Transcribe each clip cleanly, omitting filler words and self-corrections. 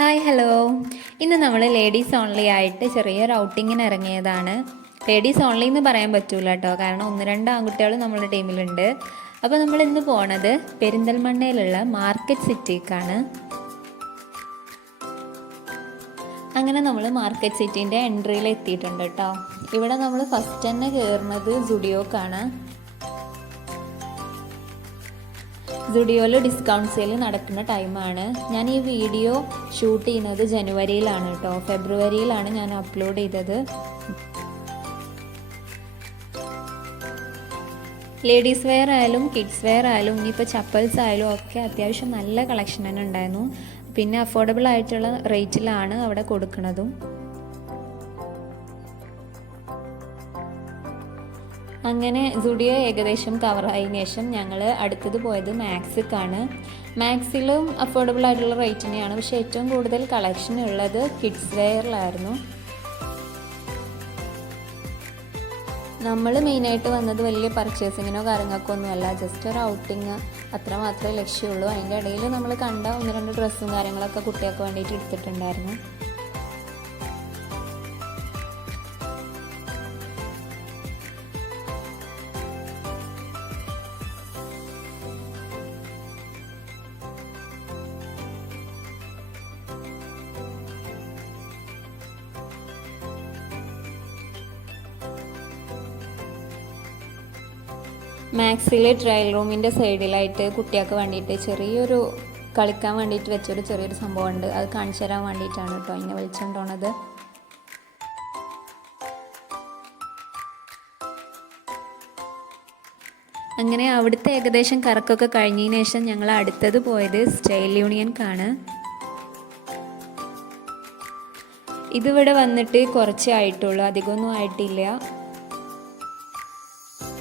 Hi hello. ഇന്ന് നമ്മൾ ladies only ആയിട്ട് ചെറിയൊരു ഔട്ടിങ്ങിന് ഇറങ്ങിയതാണ്. ലേഡീസ് ഓൺലി എന്ന് പറയാൻ പറ്റൂല കേട്ടോ, കാരണം 1-2 ആൺകുട്ടികൾ നമ്മുടെ ടീമിലുണ്ട്. അപ്പോൾ നമ്മൾ ഇന്ന് പോണത് പെരിന്തൽമണ്ണയിലുള്ള മാർക്കറ്റ് സിറ്റിക്കാണ്. അങ്ങനെ നമ്മൾ മാർക്കറ്റ് സിറ്റീൻ്റെ എൻട്രിയിൽ എത്തിയിട്ടുണ്ട് കേട്ടോ. ഇവിടെ നമ്മൾ ഫസ്റ്റ് തന്നെ കയറുന്നത് സുഡിയോക്കാണ്. സുഡിയോയിൽ ഡിസ്കൗണ്ട് സെയിൽ നടക്കുന്ന ടൈമാണ്. ഞാൻ ഈ വീഡിയോ ഷൂട്ട് ചെയ്യുന്നത് ജനുവരിയിലാണ് കേട്ടോ. ഫെബ്രുവരിയിലാണ് ഞാൻ അപ്ലോഡ് ചെയ്തത്. ലേഡീസ് വെയർ ആയാലും കിഡ്സ് വെയർ ആയാലും ഇനിയിപ്പോൾ ചപ്പൽസ് ആയാലും ഒക്കെ അത്യാവശ്യം നല്ല കളക്ഷൻ തന്നെ ഉണ്ടായിരുന്നു. പിന്നെ അഫോർഡബിൾ ആയിട്ടുള്ള റേറ്റിലാണ് അവിടെ കൊടുക്കുന്നതും. അങ്ങനെ സുഡിയോ ഏകദേശം കവറായതിനു ശേഷം ഞങ്ങൾ അടുത്തത് പോയത് മാക്സിക്കാണ്. മാക്സിലും അഫോർഡബിൾ ആയിട്ടുള്ള റേറ്റ് തന്നെയാണ്, പക്ഷേ ഏറ്റവും കൂടുതൽ കളക്ഷൻ ഉള്ളത് കിഡ്സ് വെയറിലായിരുന്നു. നമ്മൾ മെയിനായിട്ട് വന്നത് വലിയ പർച്ചേസിങ്ങിനോ കാര്യങ്ങൾക്കോ ഒന്നുമല്ല, ജസ്റ്റ് ഒരു ഔട്ടിങ് അത്ര മാത്രമേ ലക്ഷ്യമുള്ളൂ. അതിൻ്റെ ഇടയിൽ നമ്മൾ കണ്ട 1-2 ഡ്രസ്സും കാര്യങ്ങളൊക്കെ കുട്ടികൾക്ക് വേണ്ടിയിട്ട് എടുത്തിട്ടുണ്ടായിരുന്നു. മാക്സിലെ ട്രയൽ റൂമിൻ്റെ സൈഡിലായിട്ട് കുട്ടികൾക്ക് വേണ്ടിയിട്ട് ചെറിയൊരു കളിക്കാൻ വേണ്ടിയിട്ട് വെച്ചൊരു ചെറിയൊരു സംഭവമുണ്ട്. അത് കാണിച്ചു തരാൻ വേണ്ടിയിട്ടാണ് കേട്ടോ ഇങ്ങനെ വിളിച്ചുകൊണ്ടോണത്. അങ്ങനെ അവിടുത്തെ ഏകദേശം കറക്കൊക്കെ കഴിഞ്ഞതിന് ശേഷം ഞങ്ങൾ അടുത്തത് പോയത് സ്റ്റൈൽ യൂണിയൻക്കാണ്. ഇതിവിടെ വന്നിട്ട് കുറച്ചേ ആയിട്ടുള്ളൂ, അധികമൊന്നും ആയിട്ടില്ല.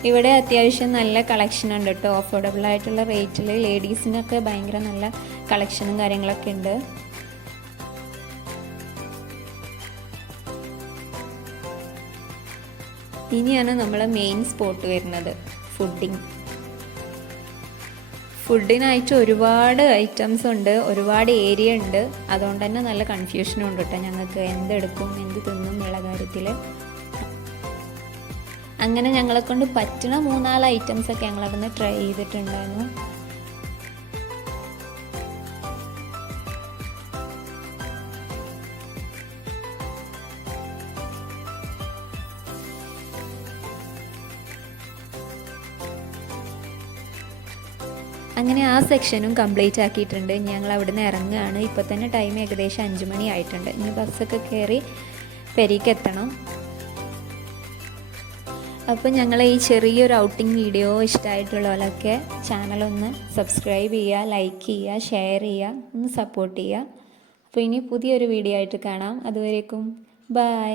ഇവിടെ അത്യാവശ്യം നല്ല കളക്ഷൻ ഉണ്ട് കേട്ടോ. അഫോർഡബിൾ ആയിട്ടുള്ള റേറ്റിൽ ലേഡീസിനൊക്കെ ഭയങ്കര നല്ല കളക്ഷനും കാര്യങ്ങളൊക്കെ ഉണ്ട്. ഇനിയാണ് നമ്മളെ മെയിൻ സ്പോട്ട് വരുന്നത്, ഫുഡിനായിട്ട് ഒരുപാട് ഐറ്റംസ് ഉണ്ട്, ഒരുപാട് ഏരിയ ഉണ്ട്. അതുകൊണ്ട് തന്നെ നല്ല കൺഫ്യൂഷനും ഉണ്ട് കേട്ടോ ഞങ്ങൾക്ക്, എന്തെടുക്കും എന്ത് തിന്നും എന്നുള്ള കാര്യത്തിൽ. അങ്ങനെ ഞങ്ങളെ കൊണ്ട് പറ്റുന്ന 3-4 ഐറ്റംസൊക്കെ ഞങ്ങളവിടുന്ന് ട്രൈ ചെയ്തിട്ടുണ്ടായിരുന്നു. അങ്ങനെ ആ സെക്ഷനും കംപ്ലീറ്റ് ആക്കിയിട്ടുണ്ട്. ഞങ്ങൾ അവിടുന്ന് ഇറങ്ങുകയാണ്. ഇപ്പോൾ തന്നെ ടൈം ഏകദേശം 5 മണി ആയിട്ടുണ്ട്. ഇനി ബസ്സൊക്കെ കയറി പെരീക്ക് എത്തണം. അപ്പോൾ ഞങ്ങളെ ഈ ചെറിയൊരു ഔട്ടിംഗ് വീഡിയോ ഇഷ്ടമായിട്ടുള്ളവരൊക്കെ ചാനലൊന്ന് സബ്സ്ക്രൈബ് ചെയ്യുക, ലൈക്ക് ചെയ്യുക, ഷെയർ ചെയ്യുക, ഒന്ന് സപ്പോർട്ട് ചെയ്യുക. അപ്പോൾ ഇനി പുതിയൊരു വീഡിയോ ആയിട്ട് കാണാം. അതുവരേക്കും ബൈ.